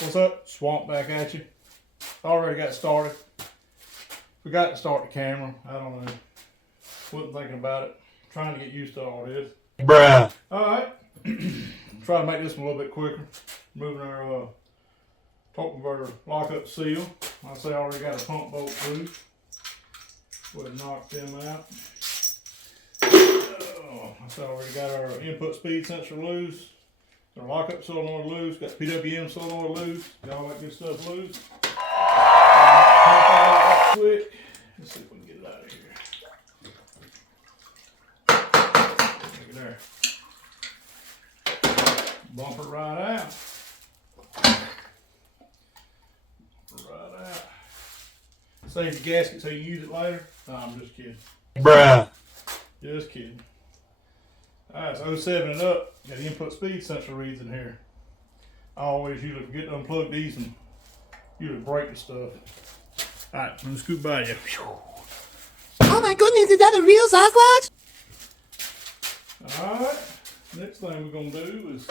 What's up? Swamp back at you. Already got started. Forgot to start the camera. I don't know. Wasn't thinking about it. Trying to get used to all this. Bruh. Alright. Try to make this one a little bit quicker. Moving our torque converter lockup seal. I say I already got a pump bolt loose. Go ahead and knock them out. I say I already got our input speed sensor loose. Our lockup solenoid loose. Got PWM solenoid loose. Got all that good stuff loose. Pump out quick. Let's see if we can get it out of here. Look at there. Bumper right out. Bumper right out. Save the gasket so you use it later. No, I'm just kidding. Bruh. Just kidding. Alright, so 07 and up. Got the input speed sensor reads in here. I always usually forget to unplug these and usually break the stuff. Alright, let me scoot by you. Oh my goodness, is that a real Sasquatch? Alright, next thing we're going to do is,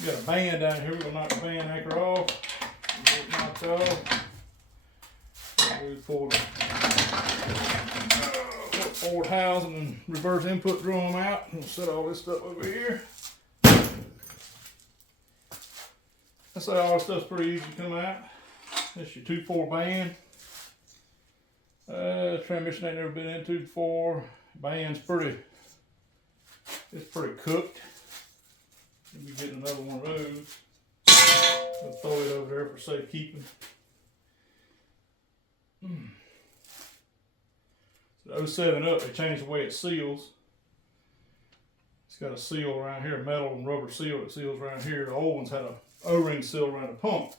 we got a band down here. We're going to knock the band anchor off. Get it knocked off. We pull the forward housing and reverse input drum out. We'll set all this stuff over here. I say all this stuff's pretty easy to come out. This is your 2.4 band. Transmission ain't never been in 2.4. Band's it's pretty cooked. We'll be getting another one of those. We'll throw it over there for safekeeping. So 07 up, they changed the way it seals. It's got a seal around here, metal and rubber seal that seals around here. The old ones had a O-ring seal around the pump,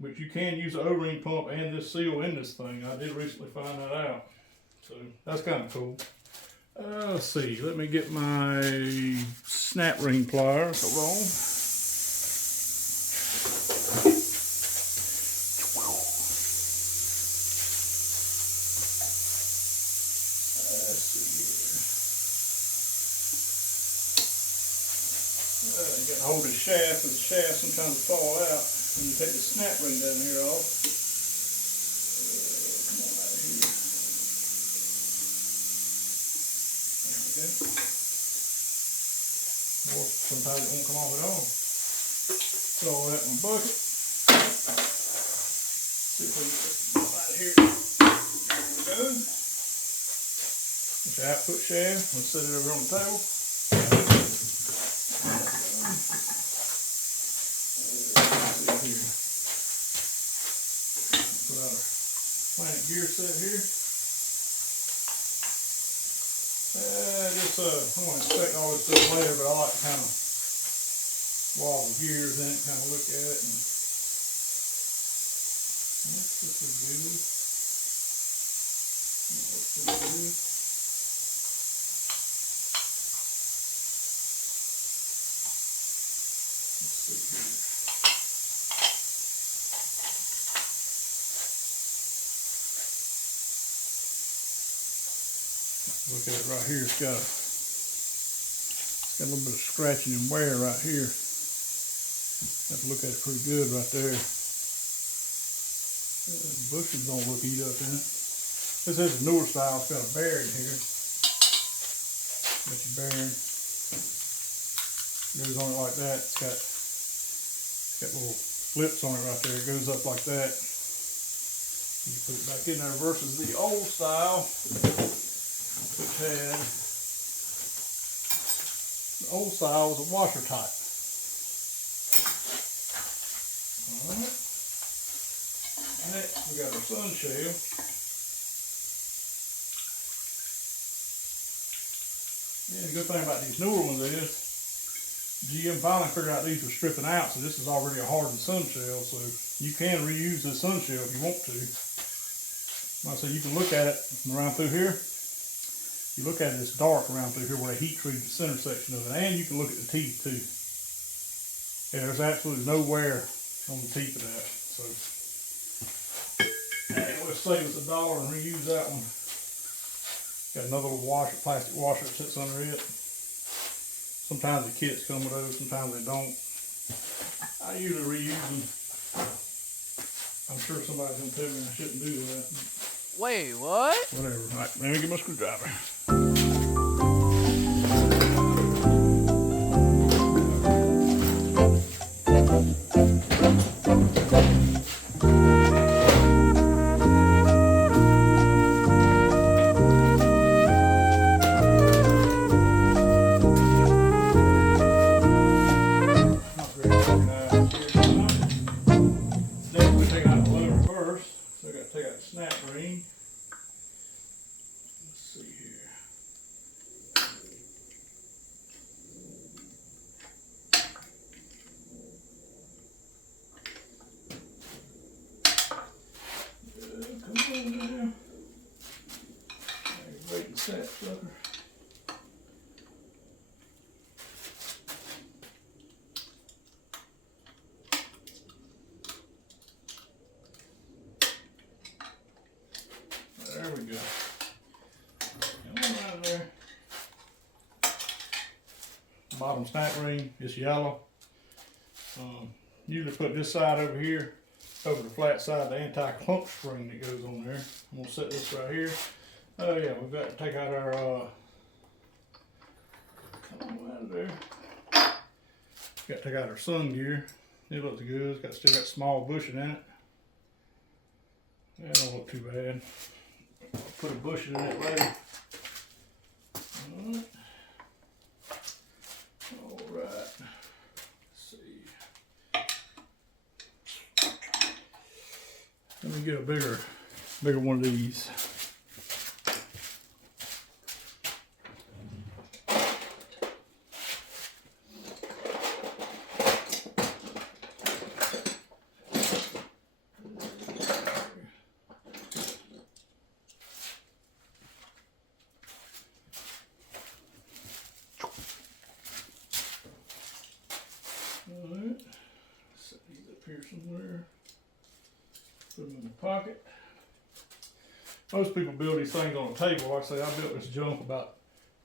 which you can use the O-ring pump and this seal in this thing. I did recently find that out, so that's kind of cool. Let's see, let me get my snap ring pliers. Hold on. You got to hold the shaft, and the shaft sometimes will fall out. And you take the snap ring down here off. Come on out of here. There we go. Or sometimes it won't come off at all. Throw all that in my bucket. See if we can get this out of here. There we go. That's your output shaft. Let's set it over on the table. Put our plant gear set here. I want to inspect all this stuff later, but I like to kind of wall the gears in it, kind of look at it. And this is good. This is good. Look at it right here. It's got a little bit of scratching and wear right here. Have to look at it pretty good right there. The bushes don't look eat up in it. This is a newer style. It's got a bearing here. Got your bearing. Goes on it like that. It's got little flips on it right there. It goes up like that. You put it back in there versus the old style, which had, the old style was a washer type. Alright. Next we got our sun shell. Yeah, the good thing about these newer ones is GM finally figured out these were stripping out, so this is already a hardened sun shell, so you can reuse this sun shell if you want to. Like I said, you can look at it around through here. You look at it, it's dark around through here where they heat treated the center section of it, and you can look at the teeth too. Yeah, there's absolutely no wear on the teeth of that. So, let's save us $1 and reuse that one. Got another little washer, plastic washer that sits under it. Sometimes the kits come with those, sometimes they don't. I usually reuse them. I'm sure somebody's gonna tell me I shouldn't do that. Wait, what? Whatever. All right, let me get my screwdriver. Definitely take out the loader first. So I gotta take out the snap ring. Let's see here. Come on now. Wait and set, sucker. There we go. Come on out of there. Bottom snap ring is yellow. Usually put this side over here over the flat side, the anti-clump spring that goes on there. I'm gonna set this right here. Oh yeah, we've got to take out our come on out of there. Got to take out our sun gear. It looks good. It's still got small bushing in it. That don't look too bad. I'll put a bushing in it later. Alright. Alright. Let's see. Let me get a bigger one of these. Alright, set these up here somewhere. Put them in the pocket. Most people build these things on a table. Like I say, I built this junk about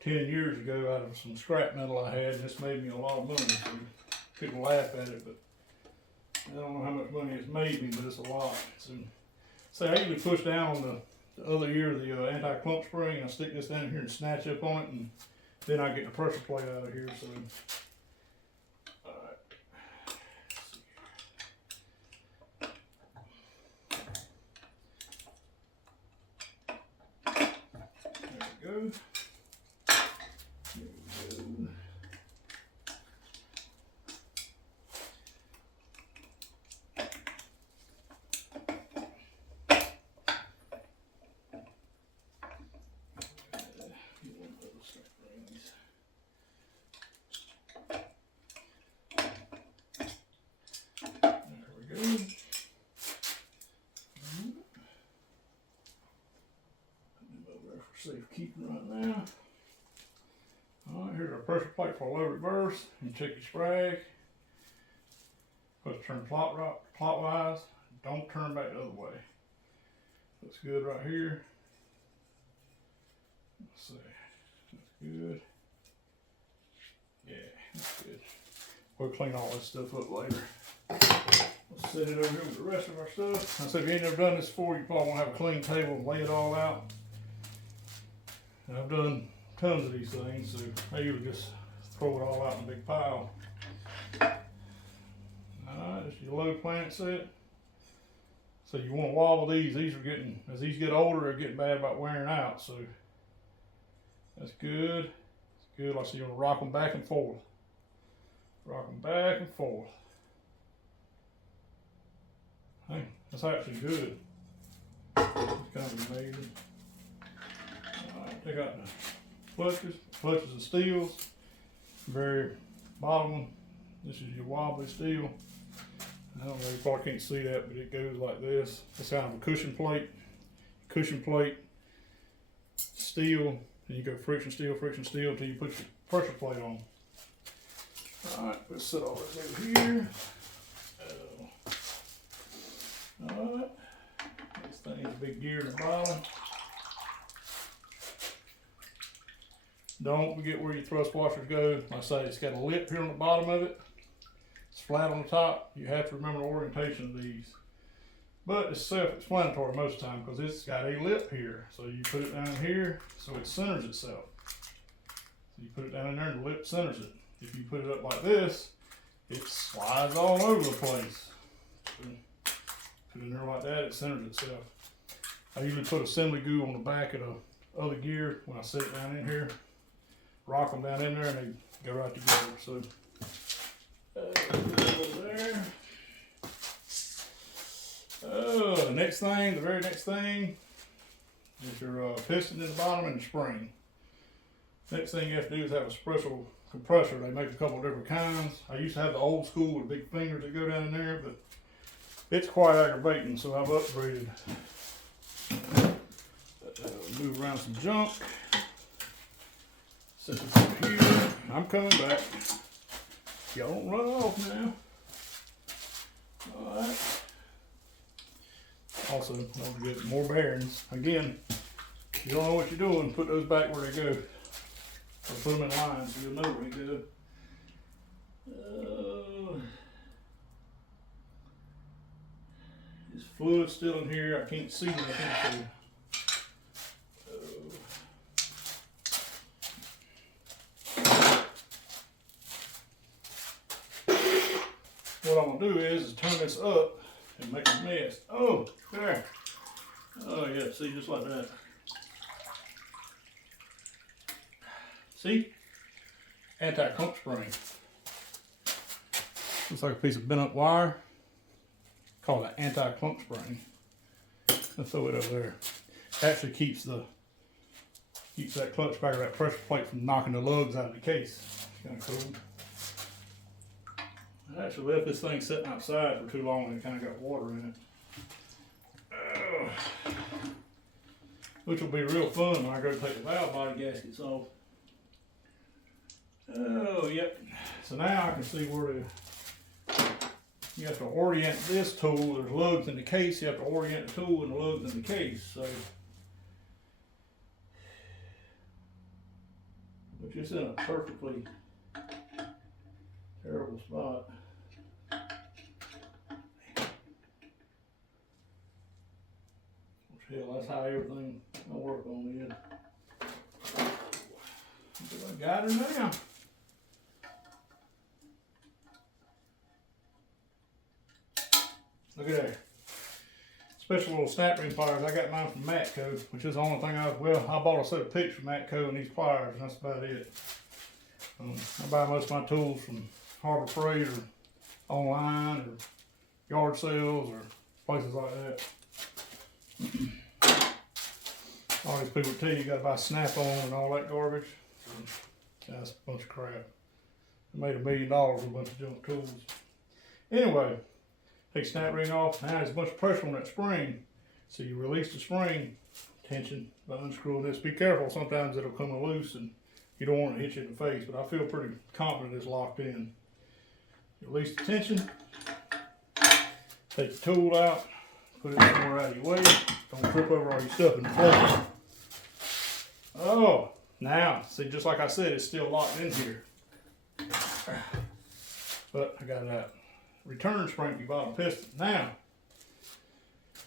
10 years ago out of some scrap metal I had, and this made me a lot of money. So people laugh at it, but I don't know how much money it's made me, but it's a lot. So I usually push down on the other ear of the anti-clump spring, and I stick this down here and snatch up on it, and then I get the pressure plate out of here. So. There we go. Safekeeping right now. Alright, here's our pressure plate for low reverse. And check your sprag. Supposed to turn clockwise. Don't turn back the other way. Looks good right here. Let's see. That's good. Yeah, that's good. We'll clean all this stuff up later. We'll set it over here with the rest of our stuff. I said, if you ain't never done this before, you probably won't have a clean table and lay it all out. And I've done tons of these things, so I usually just throw it all out in a big pile. Alright, this is your low planet set. So you want to wobble these. These are getting, as these get older, they're getting bad about wearing out. So that's good. It's good. Like I said, you want to rock them back and forth. Rock them back and forth. Hey, that's actually good. It's kind of amazing. Alright, take out the clutches and steels. Very bottom one. This is your wobbly steel. I don't know, you probably can't see that, but it goes like this. It's kind of a cushion plate, steel, and you go friction steel until you put your pressure plate on. Alright, let's set all this over here. Alright, this thing's a big gear in the bottom. Don't forget where your thrust washers go. Like I say, it's got a lip here on the bottom of it. It's flat on the top, you have to remember the orientation of these. But it's self-explanatory most of the time because it's got a lip here. So you put it down here so it centers itself. So you put it down in there and the lip centers it. If you put it up like this, it slides all over the place. So put it in there like that, it centers itself. I usually put assembly glue on the back of the other gear when I set it down in here. Rock them down in there and they go right together. So over there. The next thing, the very next thing is your piston in the bottom and the spring. Next thing you have to do is have a special compressor. They make a couple of different kinds. I used to have the old school with big fingers that go down in there, but it's quite aggravating, so I've upgraded. Move around some junk. Set this up here. I'm coming back. Y'all don't run off now. Alright. Also, don't forget more bearings. Again, if you don't know what you're doing, put those back where they go. Or put them in line so you'll know where they go. This fluid's still in here. I can't see anything. What I'm gonna do is turn this up and make a mess. Oh, there. Oh yeah, see, just like that. See? Anti-clump spring. Looks like a piece of bent up wire. Called an anti-clump spring. Let's throw it over there. Actually keeps that clutch back or that pressure plate from knocking the lugs out of the case. Kind of cool. I actually left this thing sitting outside for too long and it kind of got water in it. Which will be real fun when I go take the valve body gaskets off. Oh, yep. So now I can see where you have to orient this tool. There's lugs in the case. You have to orient the tool and the lugs in the case. So, which is in a perfectly terrible spot. Hell, that's how everything I work on it. I got her now. Look at that. Special little snap ring pliers. I got mine from Matco, which is the only thing I bought a set of picks from Matco and these pliers, and that's about it. I buy most of my tools from Harbor Freight or online or yard sales or places like that. All these people tell you gotta buy Snap-on and all that garbage. That's a bunch of crap. I made $1 million with a bunch of junk tools. Anyway, take the snap ring off. Now there's a bunch of pressure on that spring. So you release the spring tension by unscrewing this. Be careful, sometimes it'll come loose and you don't want to hit you in the face, but I feel pretty confident it's locked in. You release the tension, take the tool out, put it somewhere out of your way. Don't trip over all your stuff in the floor. Oh, now, see, just like I said, it's still locked in here. But I got that return spring for your bottom piston. Now,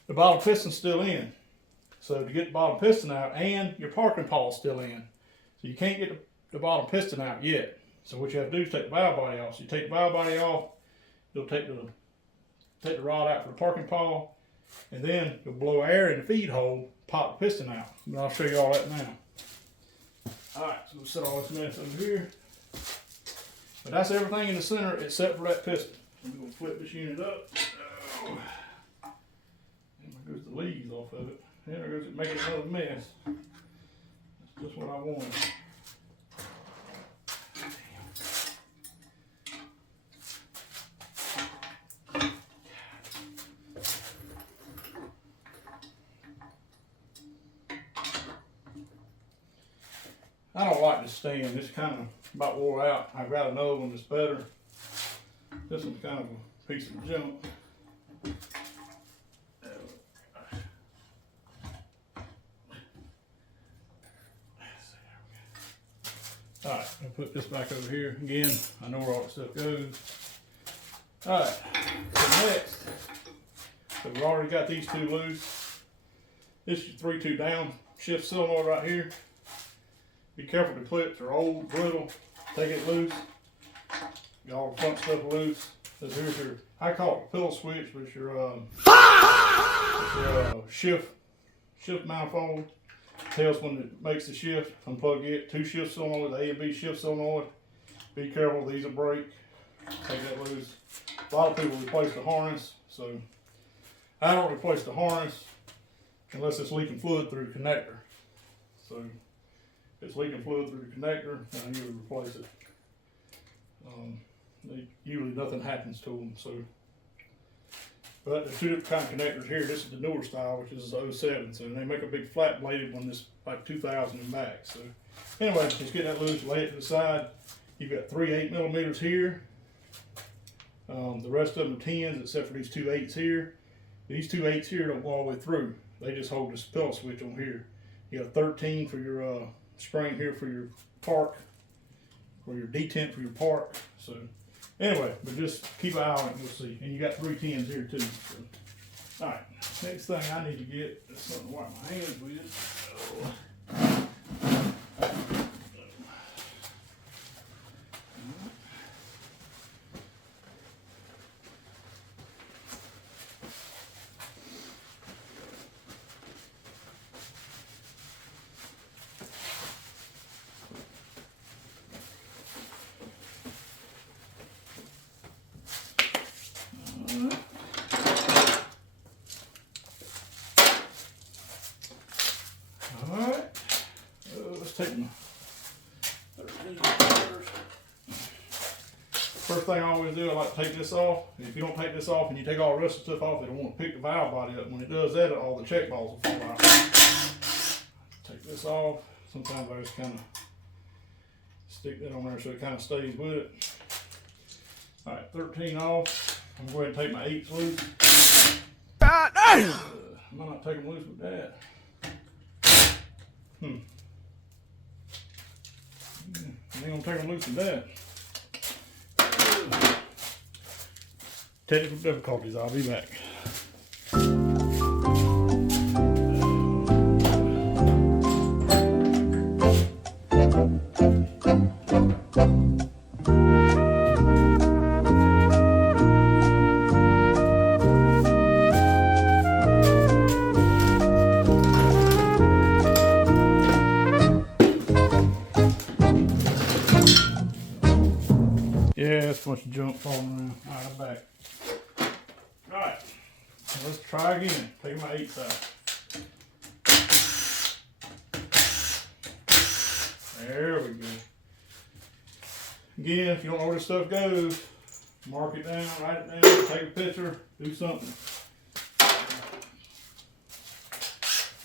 the bottom piston's still in. So to get the bottom piston out, and your parking paw's still in. So you can't get the bottom piston out yet. So what you have to do is take the valve body off. So you take the valve body off, you'll take the rod out for the parking paw, and then you'll blow air in the feed hole, pop the piston out. And I'll show you all that now. Alright, so we'll set all this mess over here. But that's everything in the center except for that piston. I'm going to flip this unit up. Oh. And there goes the leaves off of it. And there goes it making another mess. That's just what I wanted. I don't like this stand. It's kind of about wore out. I've got another one that's better. This one's kind of a piece of junk. Alright, I'll put this back over here. Again, I know where all the stuff goes. Alright, so next, so we've already got these two loose. This is your 3-2 down shift solenoid right here. Be careful, the clips are old, brittle. Take it loose. Get all the front stuff loose. This here's your, I call it a pillow switch, but it's your, shift manifold. Tells when it makes the shift. Unplug it. 2 shift solenoid, A and B shift solenoid. Be careful, these will break. Take that loose. A lot of people replace the harness, so I don't replace the harness unless it's leaking fluid through the connector. So if it's leaking fluid through the connector, then I usually replace it. Usually nothing happens to them. So, but there's 2 different kind of connectors here. This is the newer style, which is 07. So they make a big flat bladed one. This like 2000 and back. So anyway, just get that loose, lay it to the side. You've got 3 8mm here. The rest of them are 10s, except for these 2 8s here. These 2 8s here don't go all the way through. They just hold this pillow switch on here. You got a 13 for your spring here for your park, or your detent for your park. So anyway, but just keep an eye on it, you'll see. And you got 3 10s here too. So. All right, next thing I need to get is something to wipe my hands with. Alright, let's take my 13 first. First thing I always do, I like to take this off. And if you don't take this off and you take all the rest of the stuff off, it'll want to pick the valve body up. When it does that, all the check balls will fall out. Take this off. Sometimes I just kind of stick that on there so it kind of stays with it. Alright, 13 off. I'm going to go ahead and take my 8s loose. I might not take them loose with that. I ain't gonna take them loose with that. Technical difficulties, I'll be back. Yeah, that's a bunch of junk falling around. Alright, I'm back. Alright, let's try again. Take my 8s out. There we go. Again, if you don't know where this stuff goes, mark it down, write it down, take a picture, do something.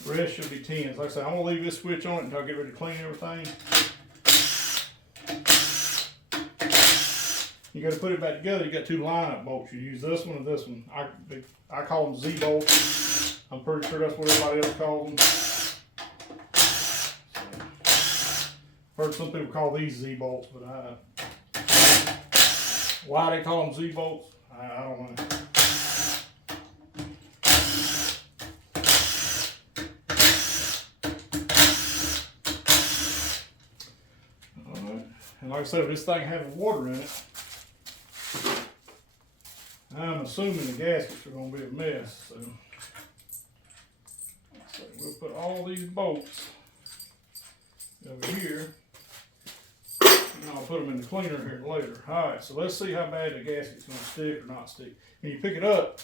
The rest should be 10s. Like I said, I'm going to leave this switch on it until I get ready to clean everything. You got to put it back together. You got 2 line-up bolts. You use this one and this one. I call them Z bolts. I'm pretty sure that's what everybody else calls them. I've heard some people call these Z bolts, but why they call them Z bolts, I don't know. All right. And like I said, if this thing having water in it, I'm assuming the gaskets are going to be a mess, so we'll put all these bolts over here, and I'll put them in the cleaner here later. Alright, so let's see how bad the gasket's going to stick or not stick. When you pick it up,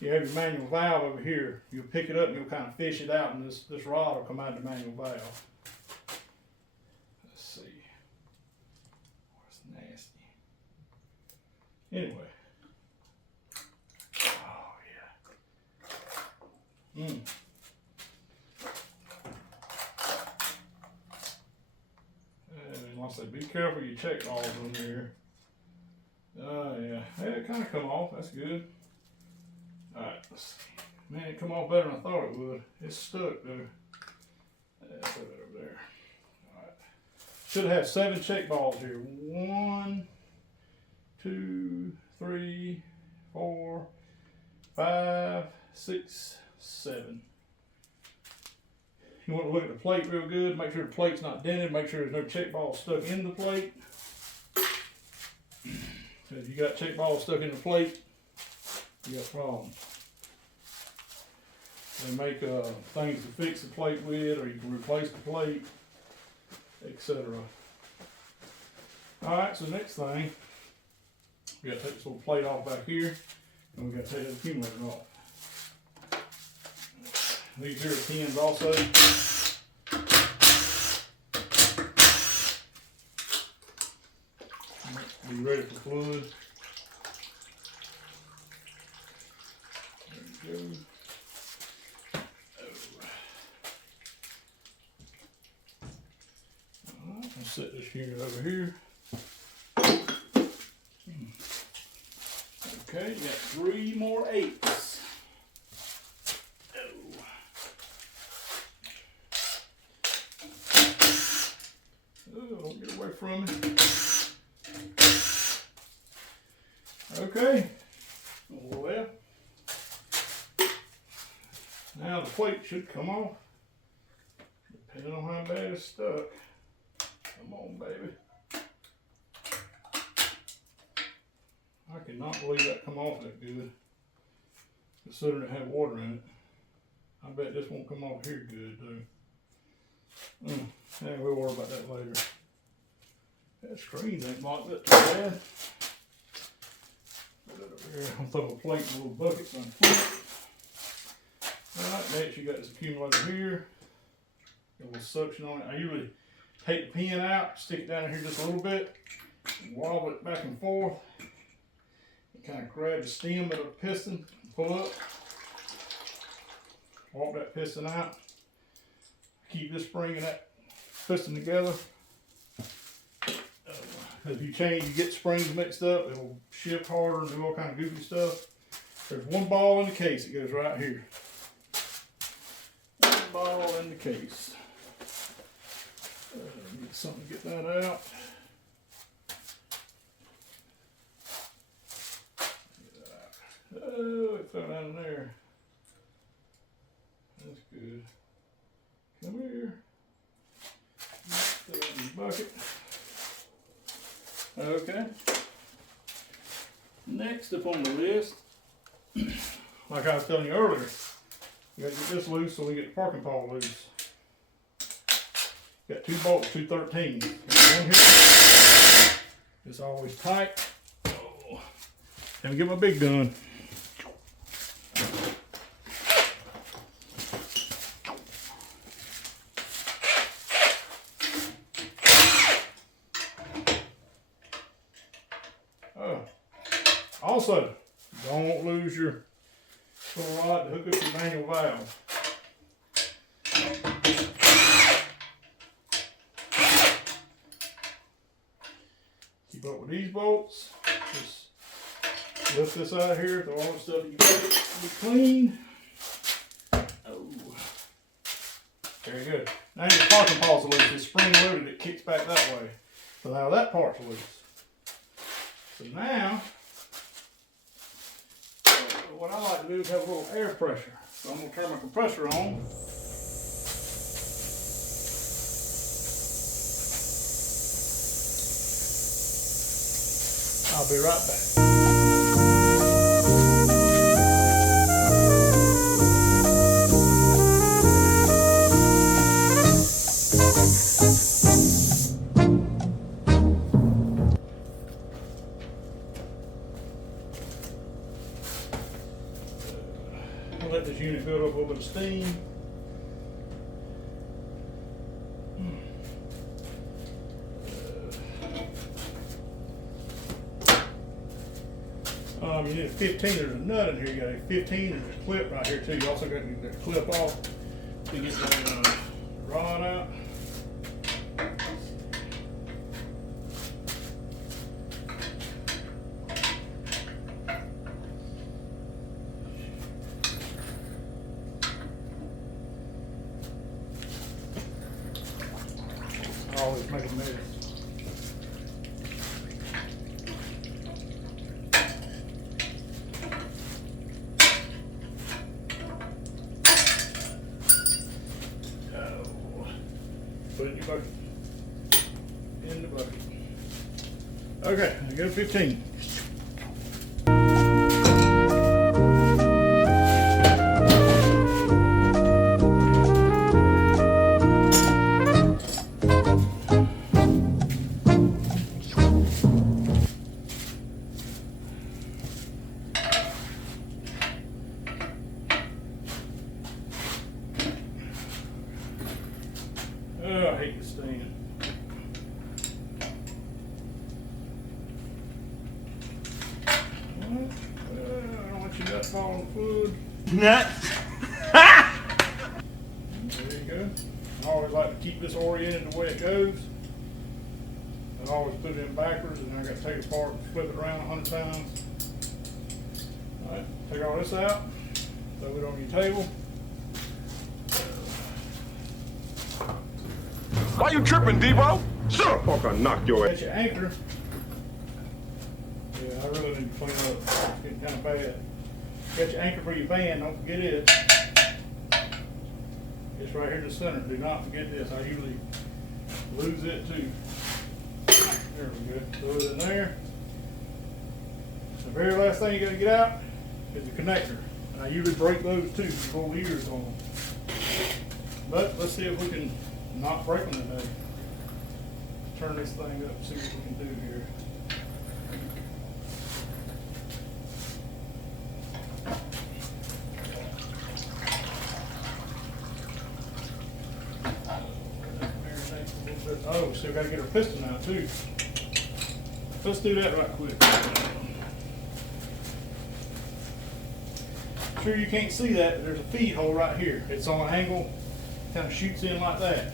you have your manual valve over here. You'll pick it up and you'll kind of fish it out, and this rod will come out of the manual valve. Let's see. Where's nasty? Anyway. And like I said, be careful you check balls on here. Yeah, it kind of come off. That's good. Alright, let's see. Man, it come off better than I thought it would. It's stuck though. Put it over there. Alright. Should have 7 check balls here. 1, 2, 3, 4, 5, 6, 7. You want to look at the plate real good, make sure the plate's not dented, make sure there's no check balls stuck in the plate. If you got check balls stuck in the plate, you got problems. They make things to fix the plate with, or you can replace the plate, etc. Alright, so next thing, we got to take this little plate off back here, and we got to take the accumulator off. These here are pins also. Be ready for fluid. There you go. Alright, I'll set this unit over here. Okay, you got 3 more 8s. Oh, don't get away from me. Okay, well, now the plate should come off, depending on how bad it's stuck. Come on, baby. I cannot believe that come off that good, considering it had water in it. I bet this won't come off here good, though. Yeah, we'll worry about that later. That screen ain't locked up too bad. Put it over here. I'll throw a plate in a little bucket so I can flip it. Alright, next you got this accumulator here. Got a little suction on it. I usually take the pin out, stick it down in here just a little bit, and wobble it back and forth. And kind of grab the stem of the piston, pull up, walk that piston out. Keep this spring and that piston together. If you get springs mixed up, it'll shift harder and do all kind of goofy stuff. There's one ball in the case that goes right here. One ball in the case. Get something to get that out. Oh, it fell down in there. That's good. Come here. Throw it in the bucket. Okay. Next up on the list, like I was telling you earlier, you got to get this loose so we get the parking pawl loose. Got 2 bolts, 2 13s. Got one here. It's always tight. Oh. Let me get my big gun. Also, don't lose your little rod to hook up your manual valve. Keep up with these bolts. Just lift this out of here, throw all the stuff you got to be clean. Oh, very good. Now your parking paw's loose. It's spring loaded, it kicks back that way. So now that part's loose. So now, what I like to do is have a little air pressure. So I'm going to turn my compressor on. I'll be right back. Let this unit build up a little bit of steam. You need a 15. There's a nut in here. You got a 15. There's a clip right here too. You also got to get that clip off to get that rod out. Always make a mess. Put it in your bucket. In the bucket. Okay, I go 15. Oh, I hate this thing. I don't want your nuts falling on the food. Nuts. There you go. I always like to keep this oriented the way it goes. I always put it in backwards, and then I got to take it apart and flip it around 100 times. All right, take all this out, throw it on your table. Why you tripping, Debo? Shut up, fuck, I knock your ass. Get your anchor. Yeah, I really need to clean up. It's getting kind of bad. Get your anchor for your van. Don't forget it. It's right here in the center. Do not forget this. I usually lose it too. There we go. Throw it in there. The very last thing you got to get out is the connector. And I usually break those too. These little ears on them. But let's see if we can not break them today. Turn this thing up, see what we can do here. Oh, still got to get our piston out too. Let's do that right quick. Sure you can't see that, but there's a feed hole right here. It's on an angle, kind of shoots in like that.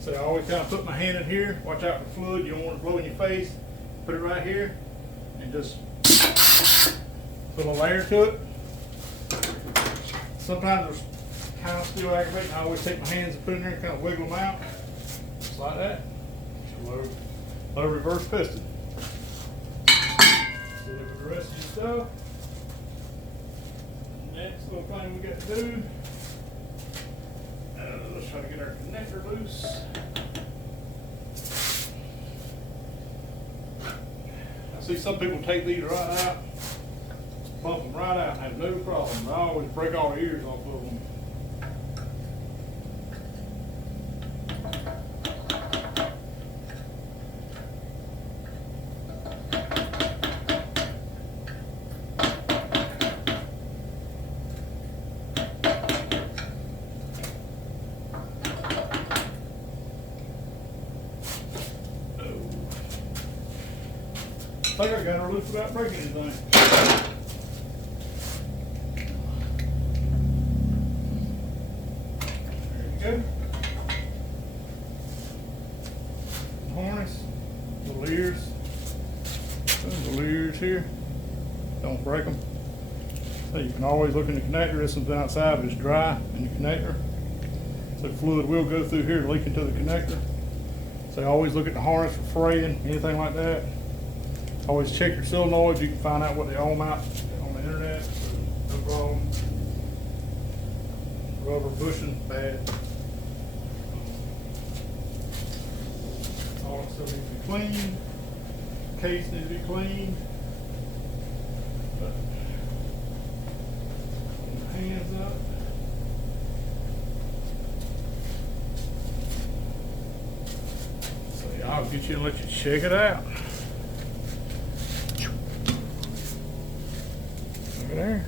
So I always kind of put my hand in here, watch out for fluid, you don't want it to blow in your face. Put it right here, and just put a layer to it. Sometimes there's kind of still aggravating. I always take my hands and put it in there and kind of wiggle them out. Just like that. Low reverse piston. So look at the rest of your stuff. Next little thing we got to do. Let's try to get our connector loose. I see some people take these right out, just bump them right out, have no problem. I always break all the ears off of them. I think I got her loose without breaking anything. There you go. Harness, little ears. Those little ears here. Don't break them. So you can always look in the connector. This one's outside, but it's dry in the connector. So fluid will go through here, leak into the connector. So always look at the harness for fraying, anything like that. Always check your solenoids. You can find out what they ohm out on the internet. So no problem. Rubber bushing, bad. All that stuff needs to be cleaned. Case needs to be cleaned. But put my hands up. So yeah, I'll get you and let you check it out. There.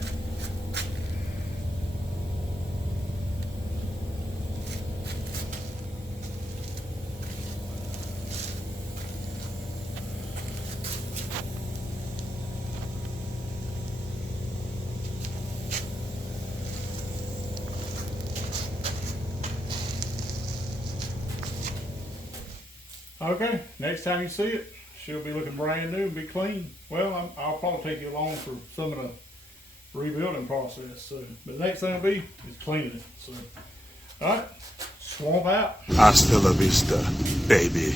Okay, next time you see it, she'll be looking brand new and be clean. Well, I'll probably take you along for some of the rebuilding process. So, but the next thing will be is cleaning it. So, all right, swamp out. Hasta la vista, baby.